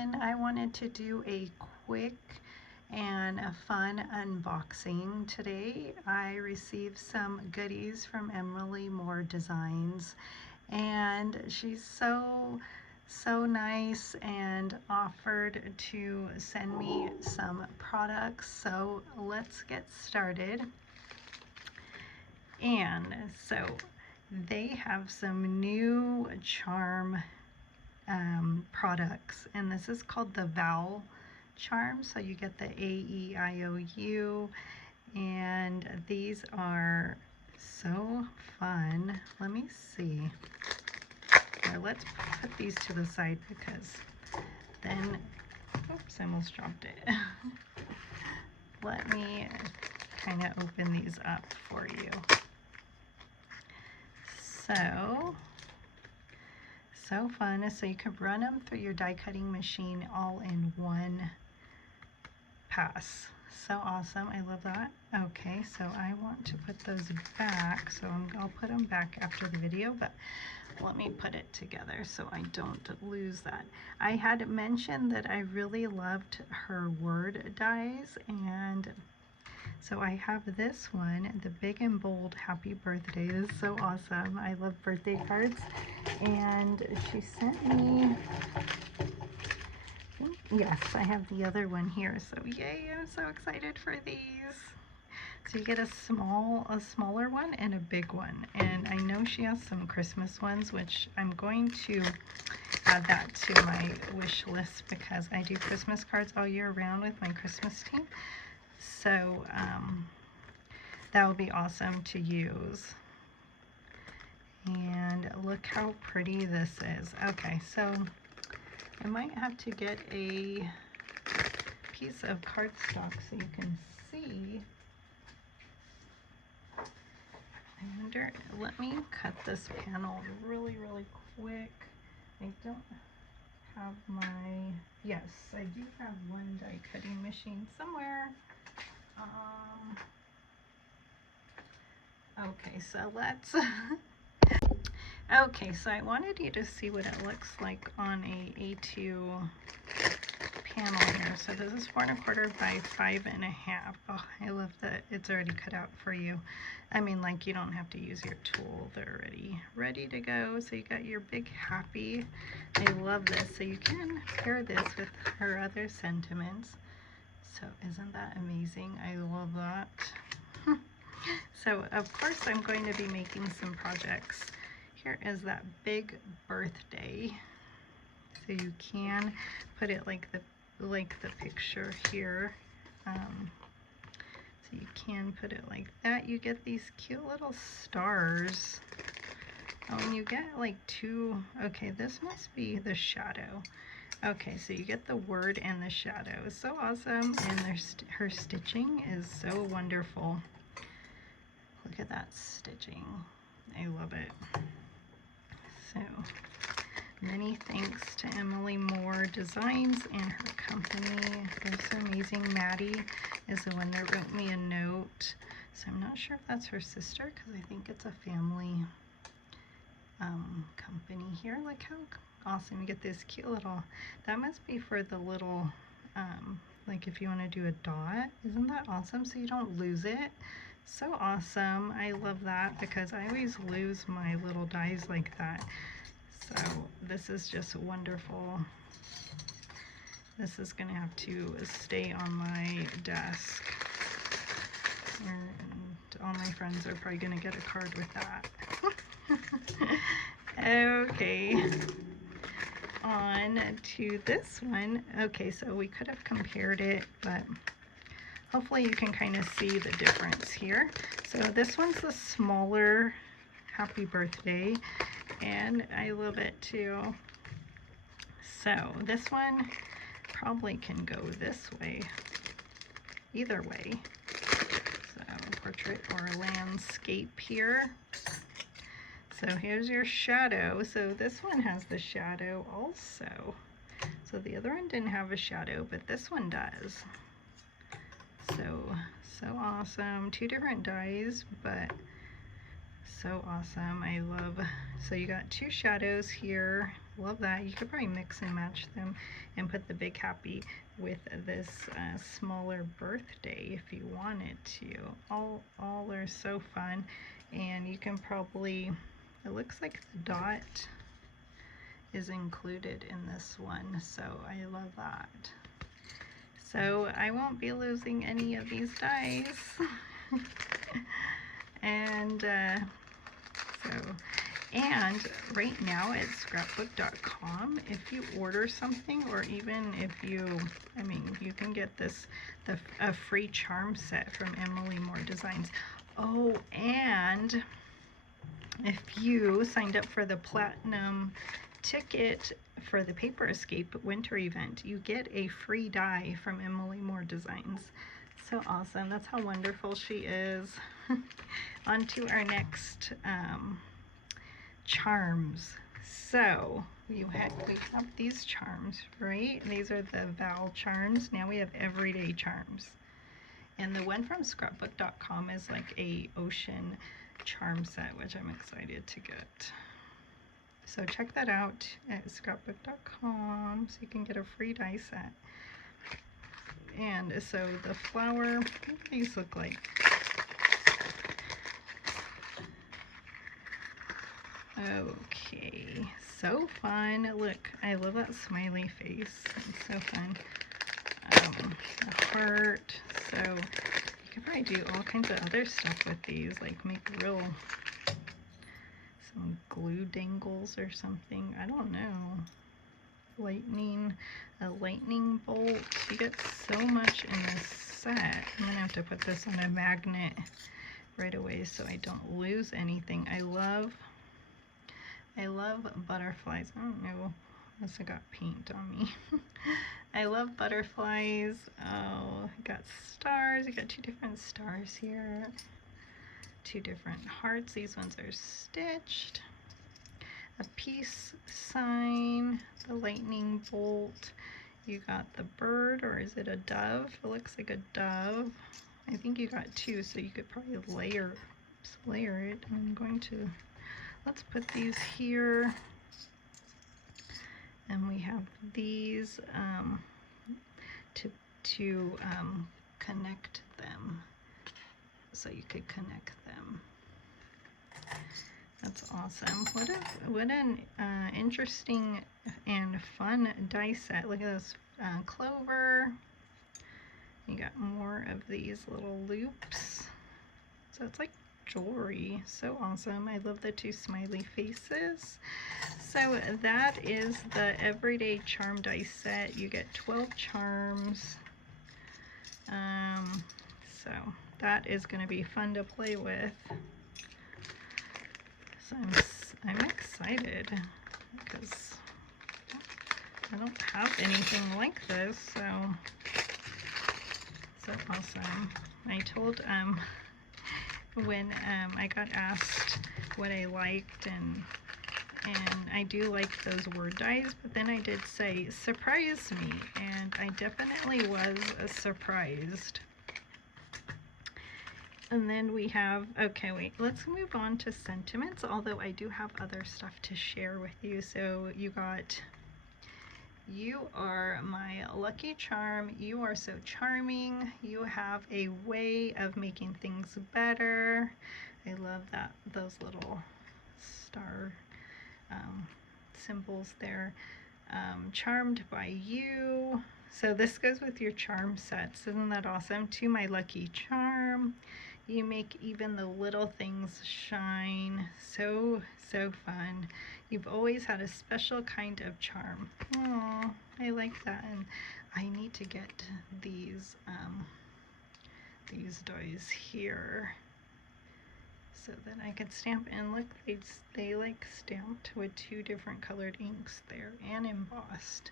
VonFan10. I wanted to do a quick and a fun unboxing today. I received some goodies from Emily Moore Designs, and she's so nice and offered to send me some products. So let's get started. And so they have some new charm products, and this is called the vowel charm. So you get the A-E-I-O-U, and these are so fun. Let me see. Here, let's put these to the side because then, oops, I almost dropped it. Let me kind of open these up for you. So fun. So you can run them through your die cutting machine all in one pass. So awesome. I love that. Okay, so I want to put those back, so I'll put them back after the video, but let me put it together so I don't lose that. I had mentioned that I really loved her word dies, and so I have this one, the big and bold happy birthday. This is so awesome. I love birthday cards. And she sent me, yes, I have the other one here. So yay, I'm so excited for these. So you get a smaller one and a big one. And I know she has some Christmas ones, which I'm going to add that to my wish list because I do Christmas cards all year round with my Christmas team. So that will be awesome to use. And look how pretty this is. Okay, so I might have to get a piece of cardstock so you can see. I wonder, let me cut this panel really quick. I don't have my, yes, I do have one die cutting machine somewhere. Okay, so let's okay, so I wanted you to see what it looks like on a A2 panel here. So this is 4 1/4 by 5 1/2. Oh, I love that it's already cut out for you. I mean, like, you don't have to use your tool. They're already ready to go. So you got your big happy. I love this. So you can pair this with her other sentiments. So isn't that amazing? I love that. So of course I'm going to be making some projects. Here is that big birthday. So you can put it like the picture here. So you can put it like that. You get these cute little stars. Oh, and you get like two. Okay, this must be the shadow. Okay, so you get the word and the shadow. It's so awesome, and her stitching is so wonderful. Look at that stitching. I love it. So many thanks to Emily Moore Designs and her company. They're so amazing. Maddie is the one that wrote me a note. So I'm not sure if that's her sister because I think it's a family company here. Look how awesome. You get this cute little, that must be for the little, like if you want to do a dot. Isn't that awesome? So you don't lose it. So awesome. I love that because I always lose my little dies like that. So this is just wonderful. This is going to have to stay on my desk. And all my friends are probably going to get a card with that. Okay. On to this one. Okay, so we could have compared it, but hopefully you can kind of see the difference here. So this one's the smaller happy birthday, and I love it too. So this one probably can go this way, either way. So portrait or landscape here. So here's your shadow. So this one has the shadow also. So the other one didn't have a shadow, but this one does. So awesome. Two different dies, but so awesome. I love, so you got two shadows here love that. You could probably mix and match them and put the big happy with this smaller birthday if you wanted to. All are so fun, and you can probably, it looks like the dot is included in this one, so I love that. So I won't be losing any of these dies. And and right now at scrapbook.com, if you order something, or even if you, I mean, you can get this, a free charm set from Emily Moore Designs. Oh, and if you signed up for the platinum ticket for the Paper Escape winter event, you get a free die from Emily Moore Designs. So awesome. That's how wonderful she is. On to our next charms. So we have these charms, right? These are the Val charms. Now we have everyday charms. And the one from scrapbook.com is like a ocean charm set, which I'm excited to get. So check that out at scrapbook.com so you can get a free die set. And so the flower, what do these look like? Okay, so fun. Look, I love that smiley face. It's so fun. A heart. So you could probably do all kinds of other stuff with these, like make some glue dangles or something. I don't know. A lightning bolt. You get so much in this set. I'm gonna have to put this on a magnet right away so I don't lose anything. I love butterflies. I don't know, unless I got paint on me. I love butterflies. Oh, I got stars. I got 2 different stars here. 2 different hearts. These ones are stitched. A peace sign, the lightning bolt. You got the bird, or is it a dove? It looks like a dove. I think you got 2, so you could probably layer it. I'm going to, let's put these here. And we have these to connect them, so you could connect them. That's awesome. What an interesting and fun die set. Look at this clover. You got more of these little loops. So it's like jewelry. So awesome. I love the 2 smiley faces. So that is the everyday charm die set. You get 12 charms. So that is going to be fun to play with. So I'm excited because I don't have anything like this, so awesome. I told when I got asked what I liked, and I do like those word dies, but then I did say surprise me, and I definitely was surprised. And then we have, okay, wait, let's move on to sentiments, although I do have other stuff to share with you. So you got, you are my lucky charm. You are so charming. You have a way of making things better. I love that, those little star symbols there. Charmed by you. So this goes with your charm sets. Isn't that awesome? To my lucky charm. You make even the little things shine. So fun. You've always had a special kind of charm. Oh, I like that. And I need to get these dies here so that I can stamp. And look, they like stamped with 2 different colored inks there and embossed.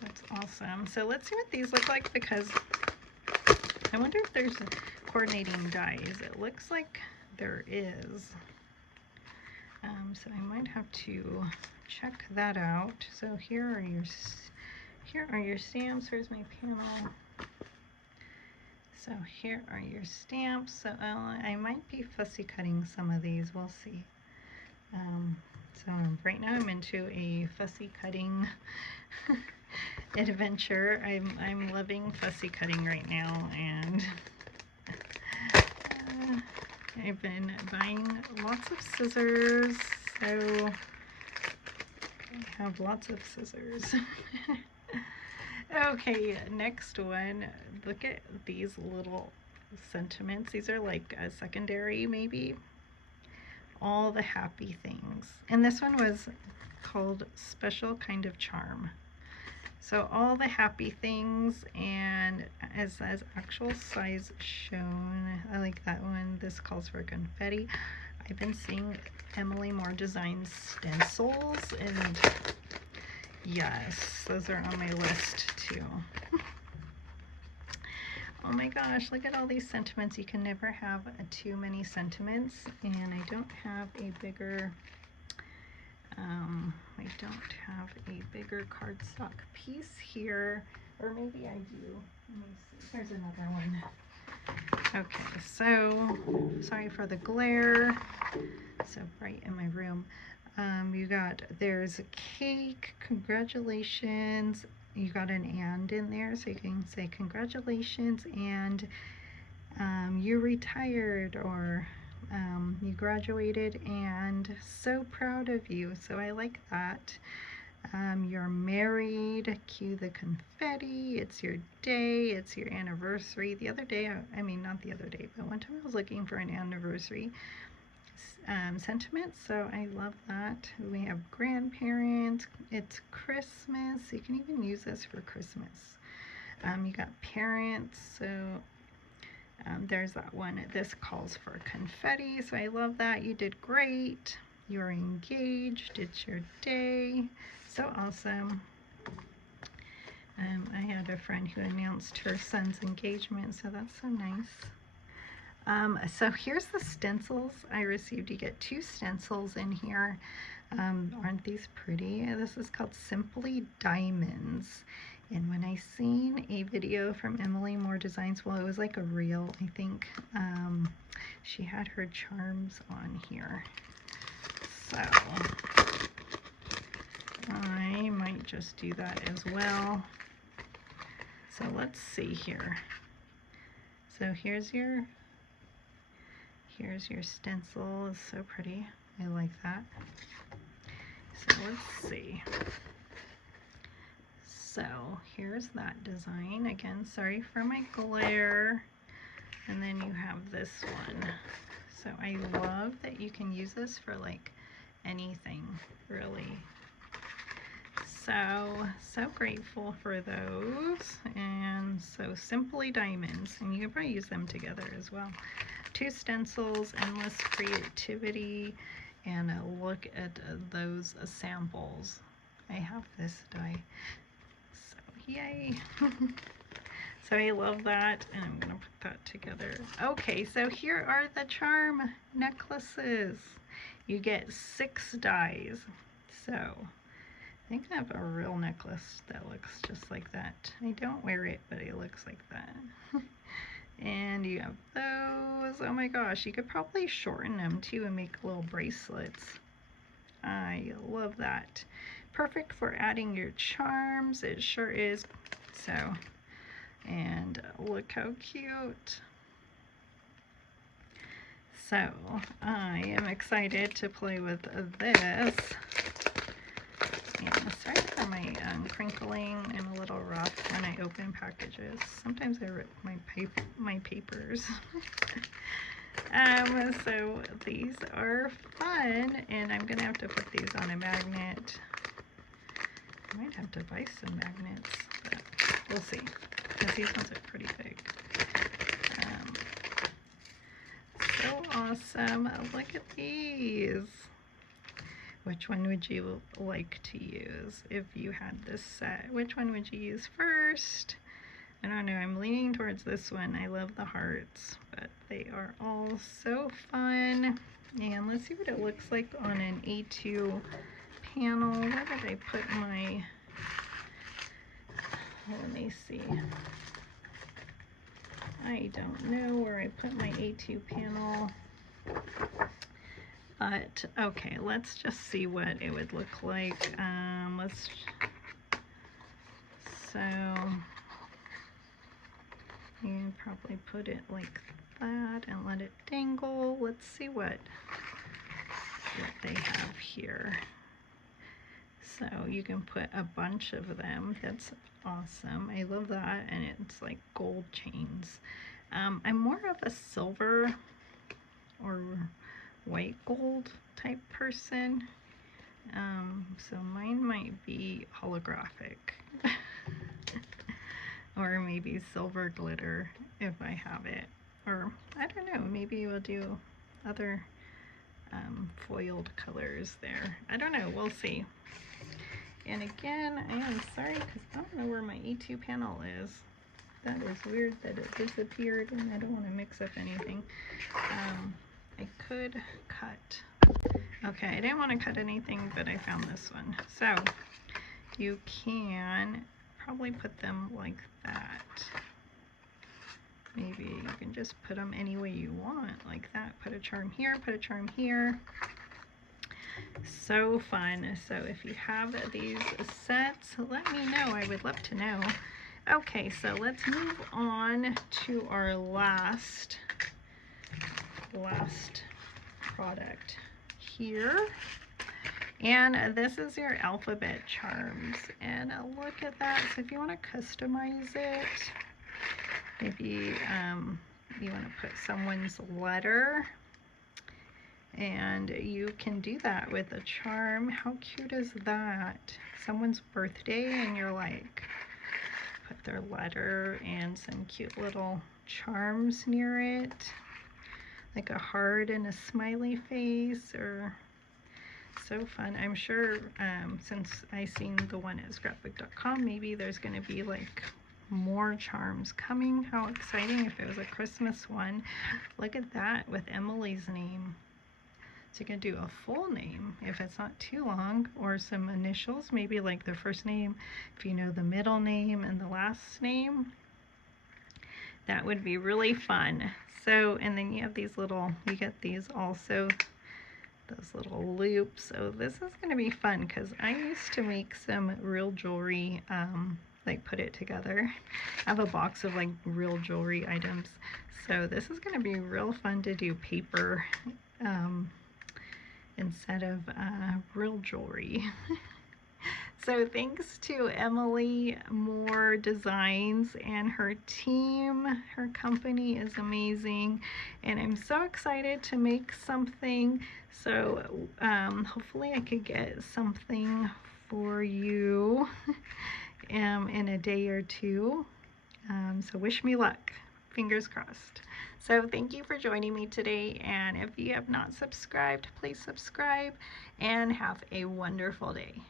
That's awesome. So let's see what these look like, because I wonder if there's coordinating dies. It looks like there is. So I might have to check that out. So here are your stamps. Here's my panel. So here are your stamps. So I might be fussy cutting some of these. We'll see. So right now I'm into a fussy cutting adventure. I'm loving fussy cutting right now, and I've been buying lots of scissors, so I have lots of scissors. Okay, next one. Look at these little sentiments. These are like a secondary, maybe. All the happy things. And this one was called Special Kind of Charm. So all the happy things, and it says actual size shown. I like that one. This calls for confetti. I've been seeing Emily Moore Design stencils, and yes, those are on my list too. Oh my gosh, look at all these sentiments. You can never have too many sentiments, and I don't have a bigger cardstock piece here, or maybe I do. Let me see. Here's another one. Okay, so sorry for the glare. So bright in my room. There's a cake, congratulations. You got an and in there, so you can say congratulations, and you retired, or you graduated, and so proud of you. So I like that. You're married, cue the confetti, it's your day, it's your anniversary. The other day, I mean not the other day, but one time I was looking for an anniversary sentiment, so I love that. We have grandparents, it's Christmas, you can even use this for Christmas. You got parents, so there's that one. This calls for confetti, so I love that. You did great. You're engaged. It's your day. So awesome. I had a friend who announced her son's engagement, so that's so nice. So here's the stencils I received. You get 2 stencils in here. Aren't these pretty? This is called Simply Diamonds. And when I seen a video from Emily Moore Designs, well, it was like a reel, I think. She had her charms on here. So I might just do that as well. So let's see here. So here's your stencil. It's so pretty. I like that. So let's see. So here's that design. Again, sorry for my glare. And then you have this one. So I love that you can use this for like anything, really. So grateful for those. And so Simply Diamonds, and you can probably use them together as well. 2 stencils, endless creativity, and a look at those samples. I have this die. So yay. So I love that, and I'm gonna put that together. Okay, so here are the charm necklaces. You get 6 dies. So I think I have a real necklace that looks just like that. I don't wear it, but it looks like that. And you have those. Oh my gosh, you could probably shorten them too and make little bracelets. I love that. Perfect for adding your charms. It sure is. So, and look how cute. So I am excited to play with this. And sorry for my crinkling and a little rough when I open packages. Sometimes I rip my papers. So these are fun, and I'm gonna have to put these on a magnet. I might have to buy some magnets, but we'll see, because these ones are pretty big. So awesome. Look at these. Which one would you like to use if you had this set? Which one would you use first? I don't know. I'm leaning towards this one. I love the hearts, but they are all so fun. And let's see what it looks like on an A2 panel. Where did I put my... Let me see. I don't know where I put my A2 panel. But okay, let's just see what it would look like. So you can probably put it like that and let it dangle. Let's see what they have here. So you can put a bunch of them. That's awesome. I love that. And it's like gold chains. I'm more of a silver or white gold type person. So mine might be holographic. Or maybe silver glitter if I have it. Or I don't know, maybe we'll do other foiled colors there. I don't know, we'll see. And again, I am sorry because I don't know where my A2 panel is. That is weird that it disappeared, and I don't want to mix up anything. I could cut. Okay, I didn't want to cut anything, but I found this one. So you can probably put them like that. Maybe you can just put them any way you want, like that. Put a charm here, put a charm here. So fun. So if you have these sets, let me know. I would love to know. Okay, so let's move on to our last product here. And this is your alphabet charms. And look at that. So if you want to customize it, maybe you want to put someone's letter, and you can do that with a charm. How cute is that? Someone's birthday, and you're like, put their letter and some cute little charms near it, like a heart and a smiley face. Or so fun. I'm sure since I seen the one at scrapbook.com, maybe there's going to be like more charms coming. How exciting if it was a Christmas one. Look at that with Emily's name. So you can do a full name if it's not too long, or some initials, maybe like the first name, if you know the middle name and the last name. That would be really fun. So, and then you have these little, you get these also, those little loops. So this is going to be fun because I used to make some real jewelry, like put it together. I have a box of like real jewelry items. So this is going to be real fun to do paper instead of real jewelry. So thanks to Emily Moore Designs and her team. Her company is amazing, and I'm so excited to make something. So hopefully I could get something for you in a day or two. So wish me luck. Fingers crossed. So thank you for joining me today, and if you have not subscribed, please subscribe, and have a wonderful day.